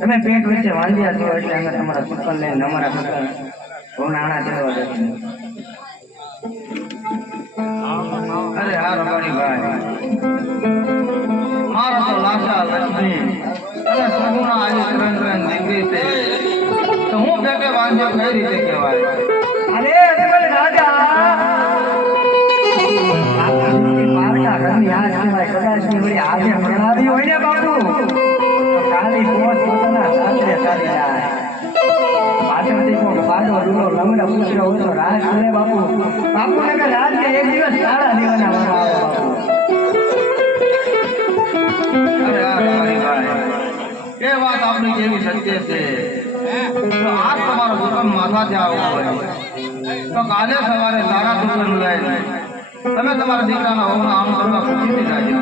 તમે પેટ વચ્ચે વાંધ્યા છો એટલે અમે તમારા સુકલ લઈને અમારા સુકલ નાણા દેવા દે. અરે હા રબારી ભાઈ, મારો તો લાશા લક્ષ્મી અને સગુણા આજે ત્રણ દીકરી છે, તો હું પેટે વાંધ્યો કઈ રીતે કહેવાય? અરે રાજા આજે પ્રણાવી હોય ને બાપુ, કાલી પોત પોતાના સાસરે ચાલી જાય. પાછળથી કોઈ પાડો રૂડો લમડો પૂછ્યો હોય તો રાજ કરે બાપુ. બાપુ ને રાજને એક દિવસ સારા દેવાના વાળા આવે બાપુ. અરે આ તમારી ભાઈ એ વાત આપણી કેવી સત્ય છે. તો આજ તમારો દુકાન માથાથી આવવો હોય તો કાલે સવારે સારા દુકાન લઈને તમે તમારા દીકરાના હોના આમ કરવા ખુશીથી જાજો.